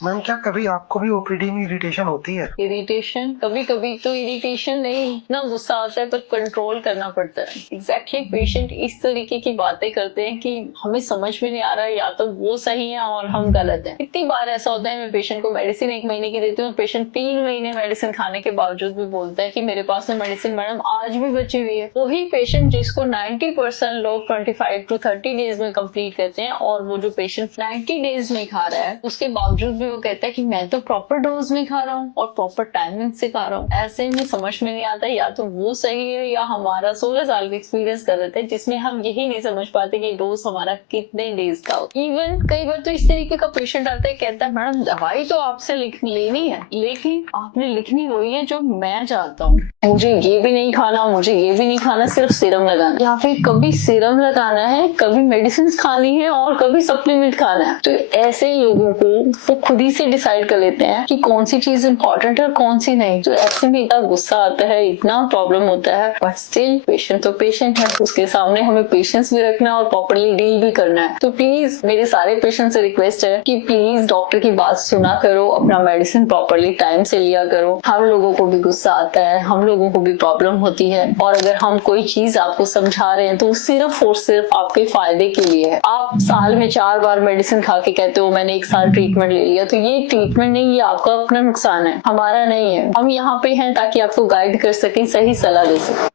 Ma'am क्या कभी आपको भी ओपीडी में इरिटेशन होती है? इरिटेशन कभी कभी तो इरिटेशन नहीं, इतना गुस्सा आता है पर कंट्रोल करना पड़ता है। एग्जैक्टली पेशेंट इस तरीके की बातें करते हैं कि हमें समझ में नहीं आ रहा है, या तो वो सही है और हम गलत हैं। कितनी बार ऐसा होता है मैं पेशेंट को मेडिसिन 1 महीने की देती हूँ, पेशेंट 3 महीने मेडिसिन खाने के बावजूद भी बोलता है कि मेरे पास में मेडिसिन मैडम आज भी बची हुई है। वही पेशेंट जिसको 90% लोग 25 to 30 डेज में कंप्लीट करते हैं, और वो जो पेशेंट 90 डेज में खा रहा है उसके बावजूद भी वो कहता है कि मैं तो प्रॉपर डोज में खा रहा हूँ और प्रॉपर टाइमिंग से खा रहा हूँ। ऐसे में समझ में नहीं आता या तो वो सही है या हमारा 16 साल का एक्सपीरियंस गलत है, जिसमें हम यही नहीं समझ पाते कि डोज हमारा कितने डेज का हो। इवन कई बार तो इस तरीके का पेशेंट आता है, कहता है मैडम दवाई तो आपसे लेनी है, लेकिन आपने लिखनी वही है जो मैं चाहता हूँ, मुझे ये भी नहीं खाना, मुझे ये भी नहीं खाना, सिर्फ सीरम लगाना, या फिर कभी सीरम लगाना है, कभी मेडिसिन खानी है और कभी सप्लीमेंट खाना है। तो ऐसे लोगों को वो खुद ही से डिसाइड कर लेते हैं कि कौन सी चीज इंपॉर्टेंट है और कौन सी नहीं। तो ऐसे में इतना गुस्सा आता है, इतना प्रॉब्लम होता है, बट स्टिल पेशेंट तो पेशेंट है, उसके सामने हमें पेशेंस भी रखना और प्रॉपरली डील भी करना है। तो प्लीज मेरे सारे पेशेंट से रिक्वेस्ट है कि प्लीज डॉक्टर की बात सुना करो, अपना मेडिसिन प्रॉपरली टाइम से लिया करो। हम लोगों को भी गुस्सा आता है, हम लोगों को भी प्रॉब्लम होती है, और अगर हम कोई चीज आपको समझा रहे हैं तो सिर्फ और सिर्फ आपके फायदे के लिए है। आप साल में 4 बार मेडिसिन खा के कहते हो मैंने 1 साल ट्रीटमेंट ले लिया, तो ये ट्रीटमेंट नहीं, ये आपका अपना नुकसान है, हमारा नहीं है। हम यहाँ पे हैं ताकि आपको गाइड कर सकें, सही सलाह दे सकें।